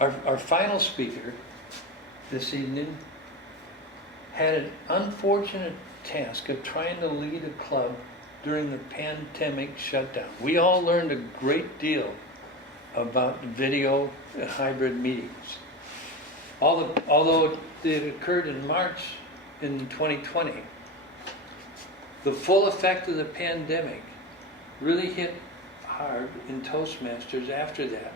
Our final speaker this evening had an unfortunate task of trying to lead a club during the pandemic shutdown. We all learned a great deal about video and hybrid meetings. Although it occurred in March in 2020, the full effect of the pandemic really hit hard in Toastmasters after that.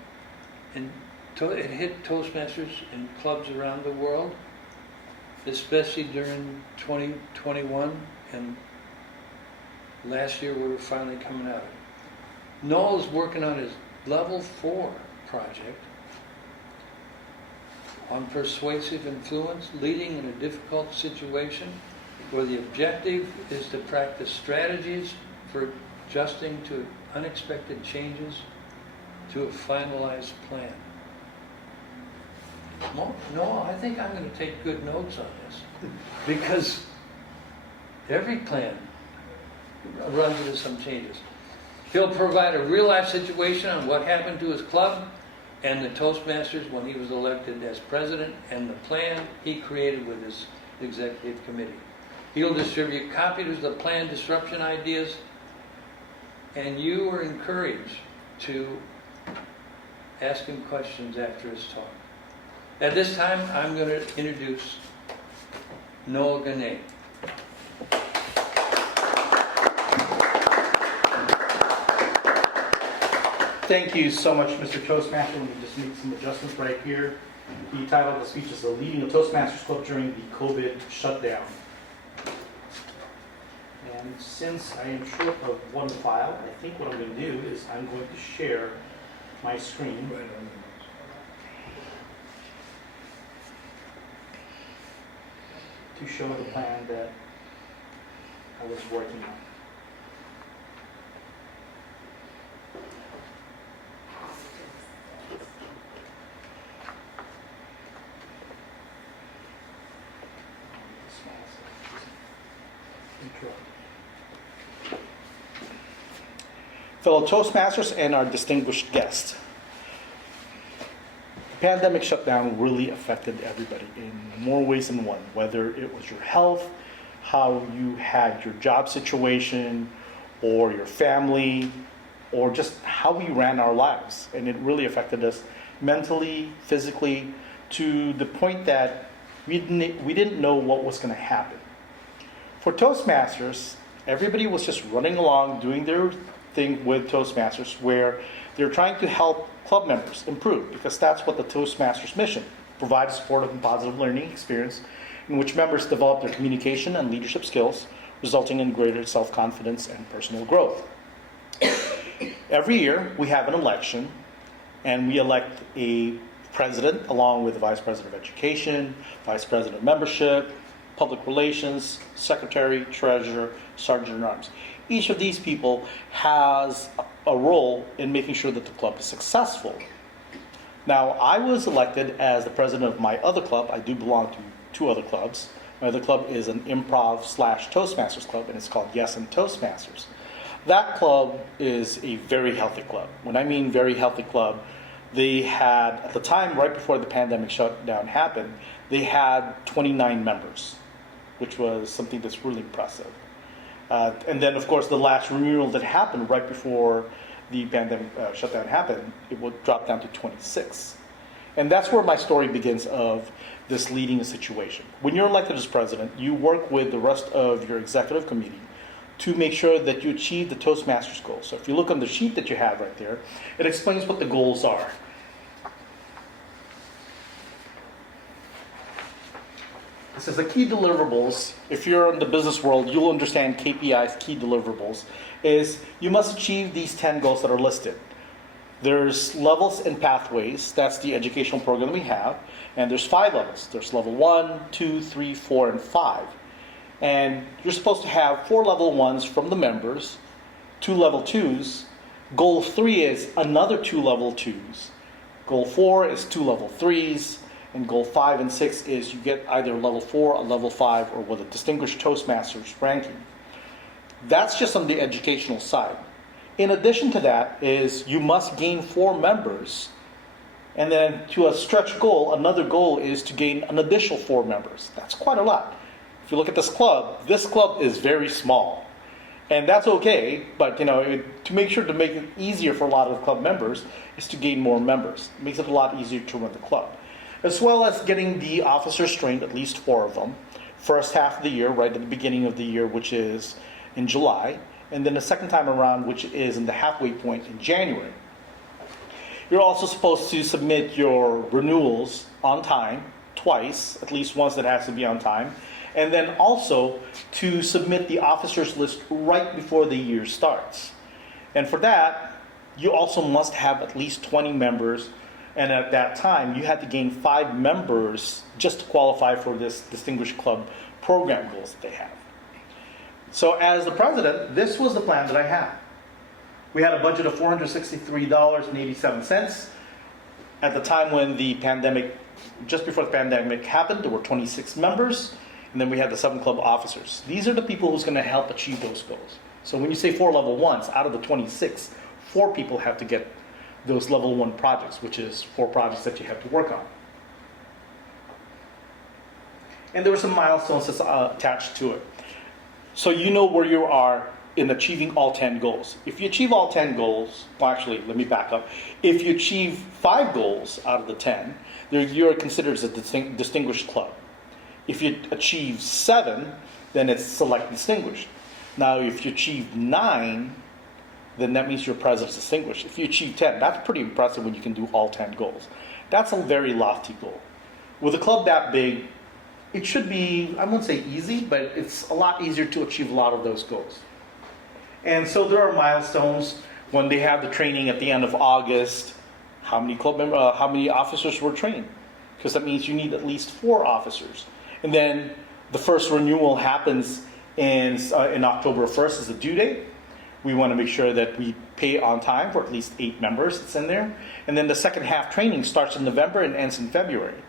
And it hit Toastmasters in clubs around the world, especially during 2021 and last year we were finally coming out of it. Noel is working on his level 4 project on persuasive influence, leading in a difficult situation where the objective is to practice strategies for adjusting to unexpected changes to a finalized plan. Noel, I think I'm going to take good notes on this because every plan runs into some changes. He'll provide a real-life situation on what happened to his club and the Toastmasters when he was elected as president and the plan he created with his executive committee. He'll distribute copies of the plan disruption ideas, and you are encouraged to ask him questions after his talk. At this time, I'm going to introduce Noel Gannett. Thank you so much, Mr. Toastmaster. Let me just make some adjustments right here. The title of the speech is Leading the Toastmasters Club During the COVID Shutdown. And since I am short of one file, I think what I'm going to do is I'm going to share my screen. To show the plan that I was working on. Fellow Toastmasters and our distinguished guests. The pandemic shutdown really affected everybody in more ways than one, whether it was your health, how you had your job situation, or your family, or just how we ran our lives. And it really affected us mentally, physically, to the point that we didn't know what was going to happen. For Toastmasters, everybody was just running along, doing their thing with Toastmasters, where they're trying to help club members improve, because that's what the Toastmasters mission, provide a supportive and positive learning experience in which members develop their communication and leadership skills, resulting in greater self-confidence and personal growth. Every year, we have an election, and we elect a president along with the vice president of education, vice president of membership, public relations, secretary, treasurer, sergeant at arms. Each of these people has a role in making sure that the club is successful. Now, I was elected as the president of my other club. I do belong to 2 other clubs. My other club is an improv/Toastmasters club, and it's called Yes and Toastmasters. That club is a very healthy club. When I mean very healthy club, they had, at the time, right before the pandemic shutdown happened, they had 29 members, which was something that's really impressive. And then, of course, the last renewal that happened right before the pandemic shutdown happened, it would drop down to 26. And that's where my story begins of this leading a situation. When you're elected as president, you work with the rest of your executive committee to make sure that you achieve the Toastmasters goals. So if you look on the sheet that you have right there, it explains what the goals are. It says the key deliverables, if you're in the business world, you'll understand KPIs, key deliverables, is you must achieve these 10 goals that are listed. There's levels and pathways, that's the educational program we have, and there's 5 levels. There's level 1, 2, 3, 4, and 5. And you're supposed to have 4 level 1s from the members, 2 level 2s. Goal 3 is another 2 level 2s. Goal 4 is 2 level 3s. And goal 5 and 6 is you get either level 4, a level 5, or with a distinguished Toastmasters ranking. That's just on the educational side. In addition to that is you must gain 4 members And then to a stretch goal, another goal is to gain an additional 4 members. That's quite a lot. If you look at this club is very small. And that's okay, but to make sure to make it easier for a lot of the club members is to gain more members. It makes it a lot easier to run the club. As well as getting the officers trained, at least 4 of them, first half of the year, right at the beginning of the year, which is in July, and then the second time around, which is in the halfway point in January. You're also supposed to submit your renewals on time, twice, at least once that has to be on time, and then also to submit the officers list right before the year starts. And for that, you also must have at least 20 members, and at that time, you had to gain 5 members just to qualify for this Distinguished Club program goals that they have. So as the president, this was the plan that I had. We had a budget of $463.87. At the time when the pandemic, just before the pandemic happened, there were 26 members, and then we had the 7 club officers. These are the people who's going to help achieve those goals. So when you say 4 level 1s, out of the 26, 4 people have to get those level 1 projects, which is 4 projects that you have to work on. And there were some milestones attached to it. So you know where you are in achieving all 10 goals. If you achieve all 10 goals, well actually, let me back up. If you achieve 5 goals out of the 10, you're considered as a distinguished club. If you achieve 7, then it's select distinguished. Now if you achieve 9, then that means you're president's distinguished. If you achieve 10, that's pretty impressive when you can do all 10 goals. That's a very lofty goal. With a club that big, it should be, I wouldn't say easy, but it's a lot easier to achieve a lot of those goals. And so there are milestones when they have the training at the end of August. How many officers were trained? Because that means you need at least 4 officers. And then the first renewal happens in October 1st is the due date. We want to make sure that we pay on time for at least 8 members that's in there. And then the second half training starts in November and ends in February.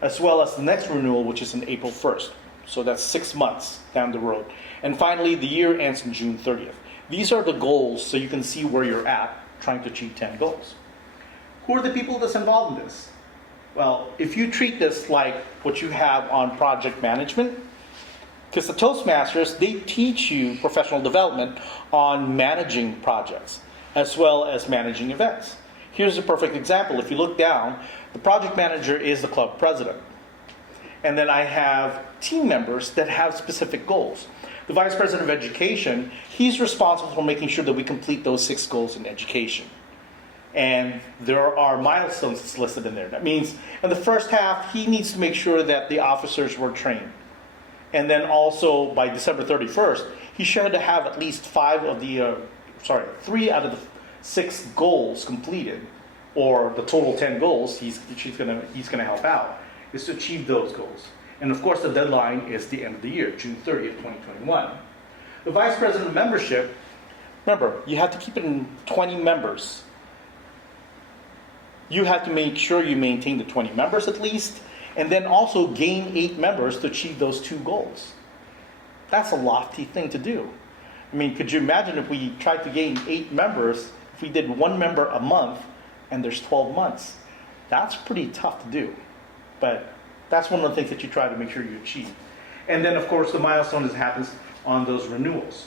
As well as the next renewal, which is in April 1st. So that's 6 months down the road. And finally, the year ends on June 30th. These are the goals so you can see where you're at trying to achieve 10 goals. Who are the people that's involved in this? Well, if you treat this like what you have on project management, because the Toastmasters, they teach you professional development on managing projects as well as managing events. Here's a perfect example. If you look down, the project manager is the club president. And then I have team members that have specific goals. The vice president of education, he's responsible for making sure that we complete those 6 goals in education. And there are milestones that's listed in there. That means in the first half, he needs to make sure that the officers were trained. And then also by December 31st, he should have at least 3 out of the 6 goals completed, or the total 10 goals he's going to help out, is to achieve those goals. And of course, the deadline is the end of the year, June 30th, 2021. The vice president of membership, remember, you have to keep it in 20 members. You have to make sure you maintain the 20 members at least, and then also gain 8 members to achieve those 2 goals. That's a lofty thing to do. I mean, could you imagine if we tried to gain 8 members, if we did 1 member a month, and there's 12 months? That's pretty tough to do. But that's one of the things that you try to make sure you achieve. And then, of course, the milestone that happens on those renewals.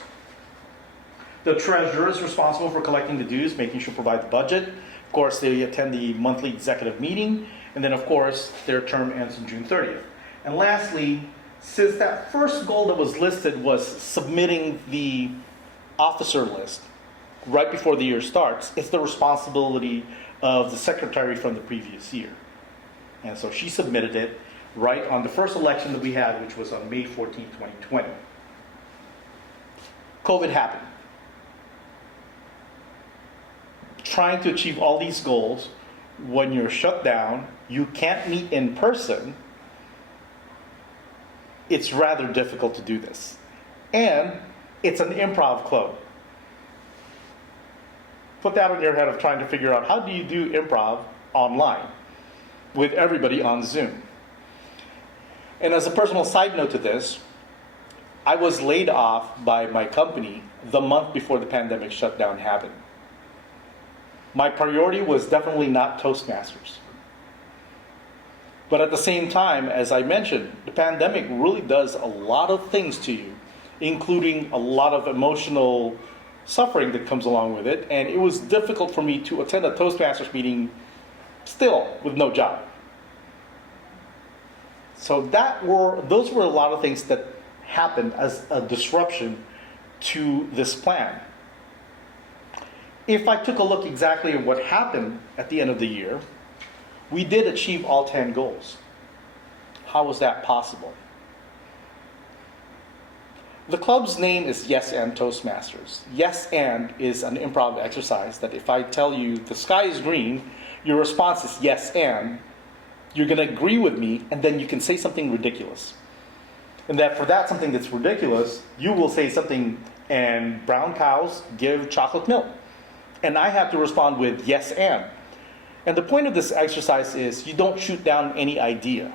The treasurer is responsible for collecting the dues, making sure to provide the budget. Of course, they attend the monthly executive meeting. And then, of course, their term ends on June 30th. And lastly, since that first goal that was listed was submitting the officer list right before the year starts, it's the responsibility of the secretary from the previous year. And so she submitted it right on the first election that we had, which was on May 14, 2020. COVID happened. Trying to achieve all these goals, when you're shut down, you can't meet in person, it's rather difficult to do this. And it's an improv club. Put that in your head of trying to figure out how do you do improv online with everybody on Zoom. And as a personal side note to this, I was laid off by my company the month before the pandemic shutdown happened. My priority was definitely not Toastmasters. But at the same time, as I mentioned, the pandemic really does a lot of things to you, including a lot of emotional suffering that comes along with it. And it was difficult for me to attend a Toastmasters meeting still with no job. So those were a lot of things that happened as a disruption to this plan. If I took a look exactly at what happened at the end of the year, we did achieve all 10 goals. How was that possible? The club's name is Yes and Toastmasters. Yes and is an improv exercise that if I tell you the sky is green, your response is yes and. You're going to agree with me, and then you can say something ridiculous. And that for that something that's ridiculous, you will say something, and brown cows give chocolate milk. And I have to respond with yes and. And the point of this exercise is you don't shoot down any idea.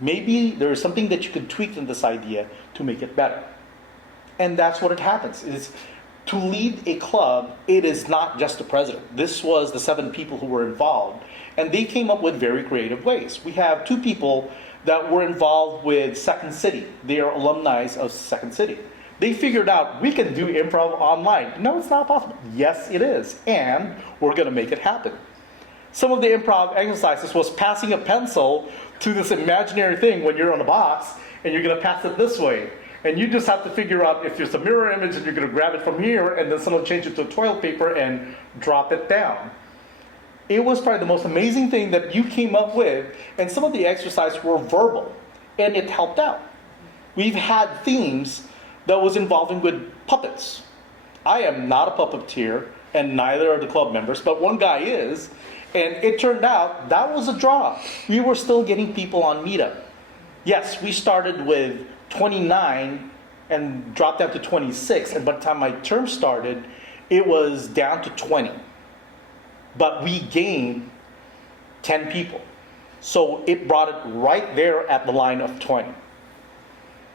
Maybe there is something that you could tweak in this idea to make it better. And that's what it happens. Is to lead a club, it is not just the president. This was the 7 people who were involved. And they came up with very creative ways. We have 2 people that were involved with Second City. They are alumni of Second City. They figured out we can do improv online. No, it's not possible. Yes, it is. And we're going to make it happen. Some of the improv exercises was passing a pencil to this imaginary thing when you're on a box, and you're going to pass it this way. And you just have to figure out if there's a mirror image, and you're going to grab it from here, and then someone change it to toilet paper and drop it down. It was probably the most amazing thing that you came up with, and some of the exercises were verbal, and it helped out. We've had themes that was involving with puppets. I am not a puppeteer, and neither are the club members, but one guy is, and it turned out that was a draw. We were still getting people on Meetup. Yes, we started with 29 and dropped down to 26, and by the time my term started, it was down to 20. But we gained 10 people. So it brought it right there at the line of 20.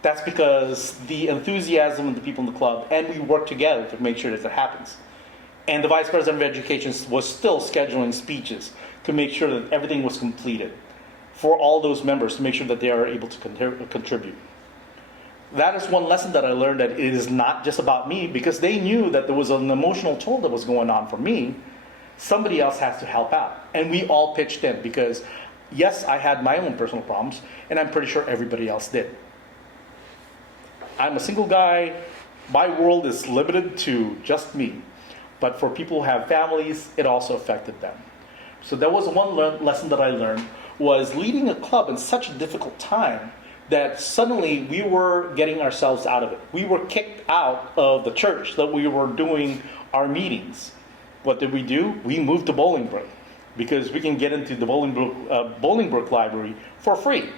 That's because the enthusiasm of the people in the club, and we work together to make sure that happens. And the Vice President of Education was still scheduling speeches to make sure that everything was completed for all those members to make sure that they are able to contribute. That is one lesson that I learned, that it is not just about me, because they knew that there was an emotional toll that was going on for me. Somebody else has to help out. And we all pitched in because, yes, I had my own personal problems, and I'm pretty sure everybody else did. I'm a single guy. My world is limited to just me. But for people who have families, it also affected them. So that was one lesson that I learned, was leading a club in such a difficult time that suddenly we were getting ourselves out of it. We were kicked out of the church that we were doing our meetings. What did we do? We moved to Bolingbrook because we can get into the Bolingbrook Library for free.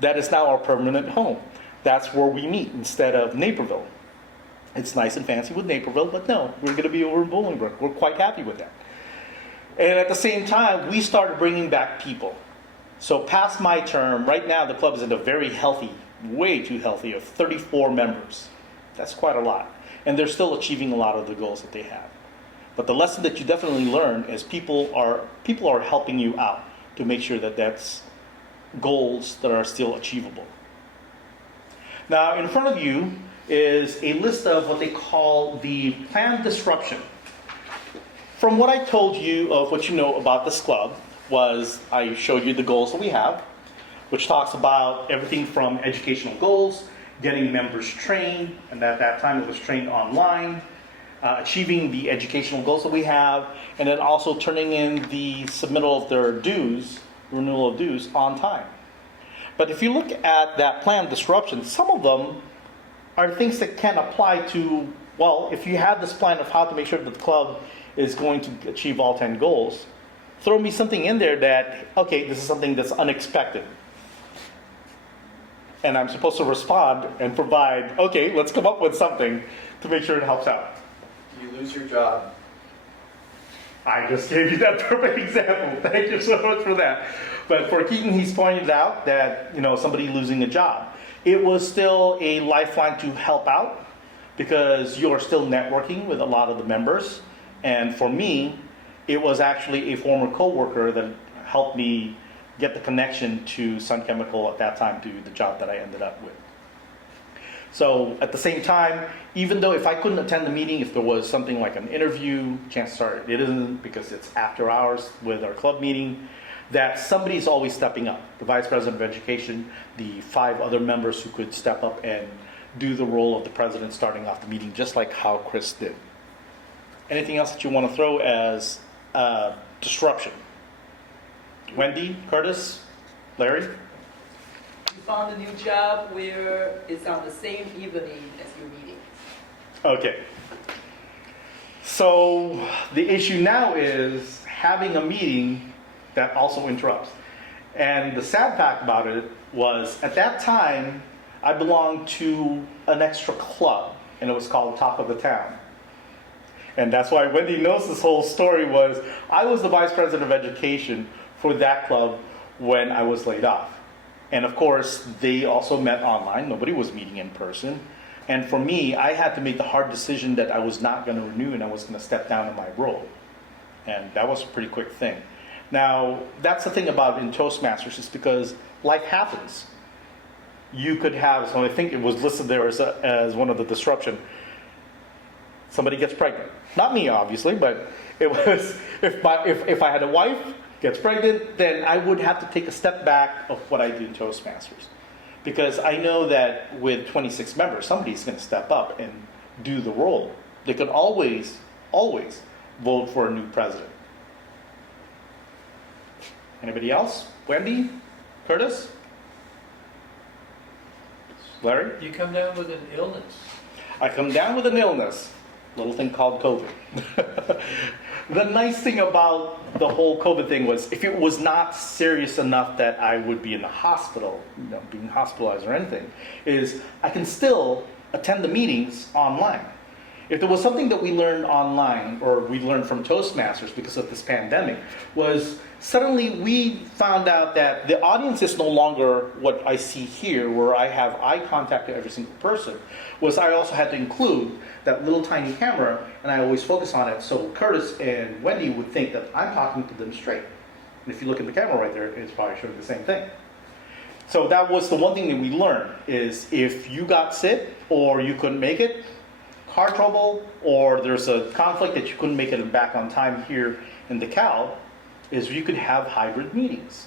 That is now our permanent home. That's where we meet instead of Naperville. It's nice and fancy with Naperville, but no, we're going to be over in Bolingbrook. We're quite happy with that. And at the same time, we started bringing back people. So past my term, right now the club is in a very healthy, way too healthy, of 34 members. That's quite a lot. And they're still achieving a lot of the goals that they have. But the lesson that you definitely learn is people are helping you out to make sure that that's goals that are still achievable. Now, in front of you is a list of what they call the planned disruption. From what I told you of what you know about this club, was I showed you the goals that we have, which talks about everything from educational goals, getting members trained, and at that time it was trained online, achieving the educational goals that we have, and then also turning in the submittal of their dues, renewal of dues, on time. But if you look at that planned disruption, some of them are things that can apply to, well, if you have this plan of how to make sure that the club is going to achieve all 10 goals, throw me something in there that, okay, this is something that's unexpected. And I'm supposed to respond and provide, okay, let's come up with something to make sure it helps out. You lose your job. I just gave you that perfect example. Thank you so much for that. But for Keaton, he's pointed out that, somebody losing a job. It was still a lifeline to help out because you're still networking with a lot of the members. And for me, it was actually a former coworker that helped me get the connection to Sun Chemical at that time to the job that I ended up with. So at the same time, even though if I couldn't attend the meeting, if there was something like an interview, chances are it isn't because it's after hours with our club meeting, that somebody's always stepping up. The Vice President of Education, the 5 other members who could step up and do the role of the President starting off the meeting, just like how Chris did. Anything else that you want to throw as disruption? Wendy, Curtis, Larry? You found a new job where it's on the same evening as your meeting. Okay. So the issue now is having a meeting that also interrupts. And the sad fact about it was at that time, I belonged to an extra club, and it was called Top of the Town. And that's why Wendy knows this whole story was I was the Vice President of Education for that club when I was laid off. And of course, they also met online. Nobody was meeting in person. And for me, I had to make the hard decision that I was not going to renew and I was going to step down in my role. And that was a pretty quick thing. Now, that's the thing about in Toastmasters is because life happens. You could have, so I think it was listed there as one of the disruption. Somebody gets pregnant. Not me, obviously, but it was, if I had a wife, gets pregnant, then I would have to take a step back of what I do in Toastmasters. Because I know that with 26 members, somebody's going to step up and do the role. They could always vote for a new president. Anybody else? Wendy? Curtis? Larry? You come down with an illness. I come down with an illness, little thing called COVID. The nice thing about the whole COVID thing was if it was not serious enough that I would be in the hospital, being hospitalized or anything, is I can still attend the meetings online. If there was something that we learned online or we learned from Toastmasters because of this pandemic was suddenly we found out that the audience is no longer what I see here where I have eye contact to every single person, was I also had to include that little tiny camera and I always focus on it so Curtis and Wendy would think that I'm talking to them straight. And if you look at the camera right there, it's probably showing the same thing. So that was the one thing that we learned is if you got sick or you couldn't make it, car trouble, or there's a conflict that you couldn't make it back on time here in the Cal, is you could have hybrid meetings.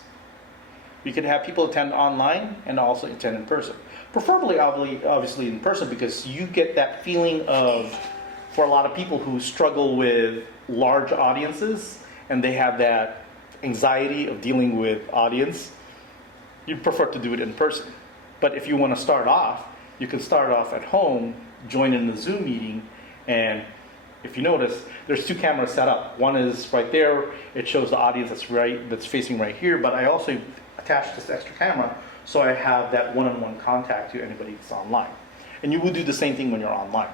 You could have people attend online and also attend in person. Preferably, obviously in person, because you get that feeling of, for a lot of people who struggle with large audiences, and they have that anxiety of dealing with audience, you prefer to do it in person. But if you want to start off, you can start off at home, join in the Zoom meeting, and if you notice, there's 2 cameras set up. One is right there, it shows the audience that's facing right here, but I also attached this extra camera so I have that one-on-one contact to anybody that's online. And you will do the same thing when you're online.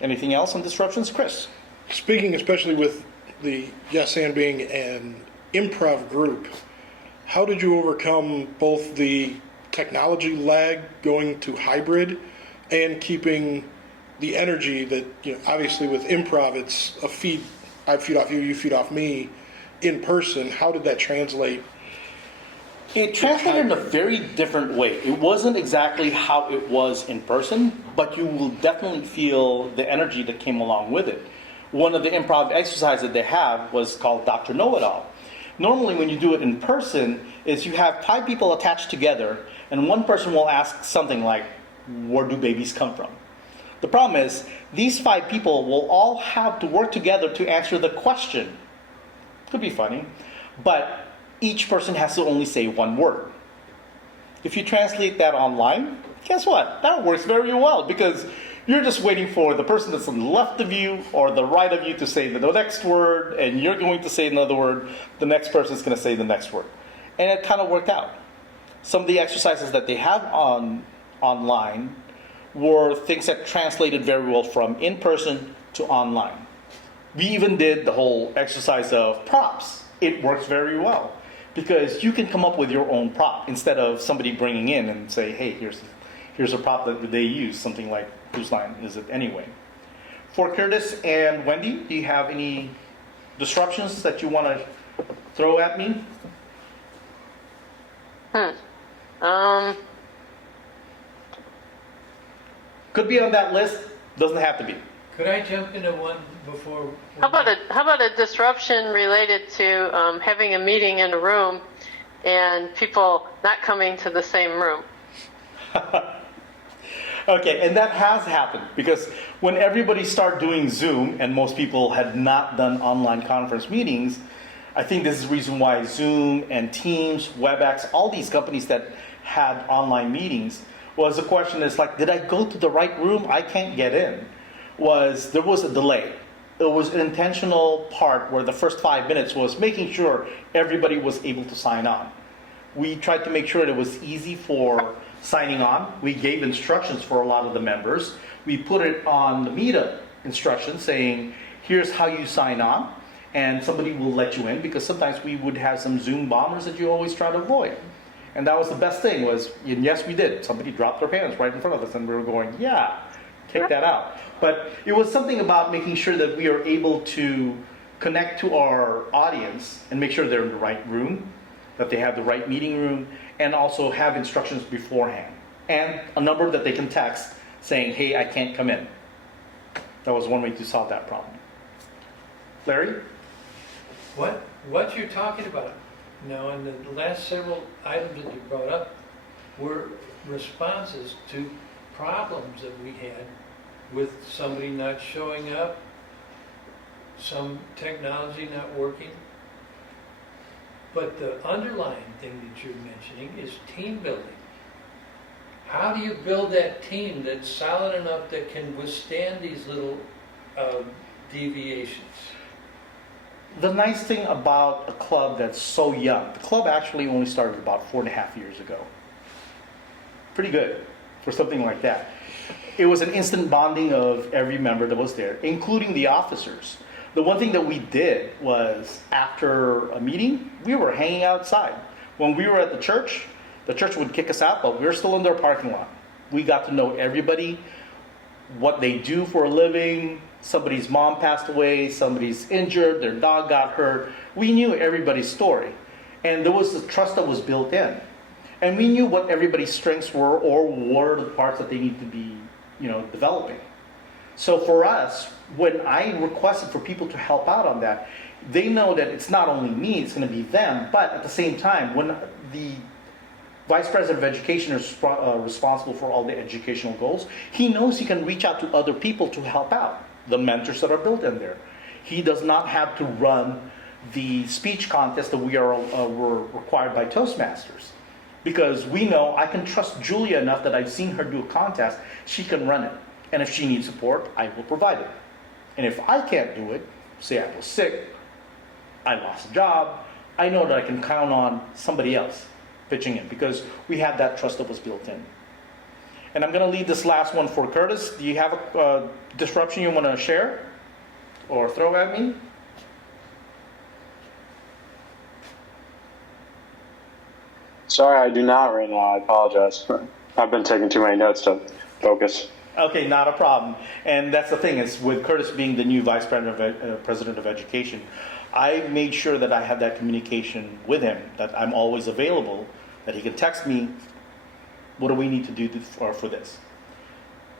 Anything else on disruptions? Chris? Speaking especially with the Yes and being an improv group, how did you overcome both the technology lag going to hybrid and keeping the energy that, obviously with improv, it's a feed, I feed off you, you feed off me in person. How did that translate? It translated in a very different way. It wasn't exactly how it was in person, but you will definitely feel the energy that came along with it. One of the improv exercises they have was called Dr. Know-It-All. Normally when you do it in person, is you have 5 people attached together, and one person will ask something like, where do babies come from? The problem is, these 5 people will all have to work together to answer the question. Could be funny, but each person has to only say one word. If you translate that online, guess what? That works very well because you're just waiting for the person that's on the left of you or the right of you to say the next word, and you're going to say another word. The next person's going to say the next word. And it kind of worked out. Some of the exercises that they have online were things that translated very well from in-person to online. We even did the whole exercise of props. It works very well because you can come up with your own prop instead of somebody bringing in and say, hey, here's a prop that they use, something like whose line is it anyway. For Curtis and Wendy, do you have any disruptions that you want to throw at me? Um, Could be on that list, doesn't have to be. Could I jump into one before? how about a disruption related to having a meeting in a room and people not coming to the same room? Okay, and that has happened because when everybody started doing Zoom and most people had not done online conference meetings, I think this is the reason why Zoom and Teams, WebEx, all these companies that had online meetings, was the question is like, did I go to the right room? I can't get in. There was a delay. It was an intentional part where the first 5 minutes was making sure everybody was able to sign on. We tried to make sure that it was easy for signing on. We gave instructions for a lot of the members. We put it on the meetup instructions saying, here's how you sign on, and somebody will let you in, because sometimes we would have some Zoom bombers that you always try to avoid. And that was the best thing was, and yes, we did. Somebody dropped their pants right in front of us, and we were going, yeah, take that out. But it was something about making sure that we are able to connect to our audience and make sure they're in the right room, that they have the right meeting room, and also have instructions beforehand. And a number that they can text saying, hey, I can't come in. That was one way to solve that problem. Larry? What you're talking about now, and the last several items that you brought up were responses to problems that we had with somebody not showing up, some technology not working. But the underlying thing that you're mentioning is team building. How do you build that team that's solid enough that can withstand these little deviations? The nice thing about a club that's so young, the club actually only started about 4.5 years ago. Pretty good for something like that. It was an instant bonding of every member that was there, including the officers. The one thing that we did was after a meeting, we were hanging outside. When we were at the church would kick us out, but we were still in their parking lot. We got to know everybody, what they do for a living. Somebody's mom passed away, somebody's injured, their dog got hurt. We knew everybody's story. And there was the trust that was built in. And we knew what everybody's strengths were, or what are the parts that they need to be, developing. So for us, when I requested for people to help out on that, they know that it's not only me, it's going to be them, but at the same time, when the Vice President of Education is responsible for all the educational goals, he knows he can reach out to other people to help out, the mentors that are built in there. He does not have to run the speech contest that were required by Toastmasters. Because we know I can trust Julia enough that I've seen her do a contest, she can run it. And if she needs support, I will provide it. And if I can't do it, say I was sick, I lost a job, I know that I can count on somebody else pitching in, because we had that trust that was built in. And I'm going to leave this last one for Curtis. Do you have a disruption you want to share or throw at me? Sorry, I do not right now. I apologize. I've been taking too many notes to focus. Okay, not a problem. And that's the thing, is with Curtis being the new Vice President of Education, I made sure that I have that communication with him, that I'm always available, that he can text me, what do we need to do for this?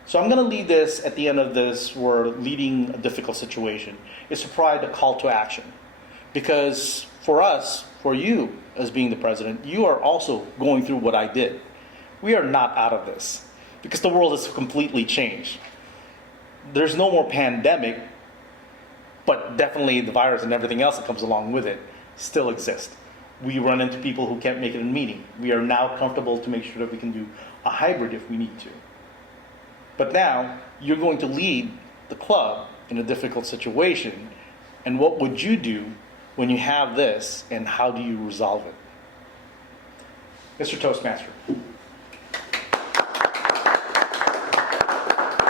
So I'm going to lead this at the end of this, we're leading a difficult situation, is to provide a call to action. Because for us, for you as being the president, you are also going through what I did. We are not out of this, because the world has completely changed. There's no more pandemic, but definitely the virus and everything else that comes along with it still exist. We run into people who can't make it in a meeting. We are now comfortable to make sure that we can do a hybrid if we need to. But now, you're going to lead the club in a difficult situation, and what would you do when you have this, and how do you resolve it? Mr. Toastmaster.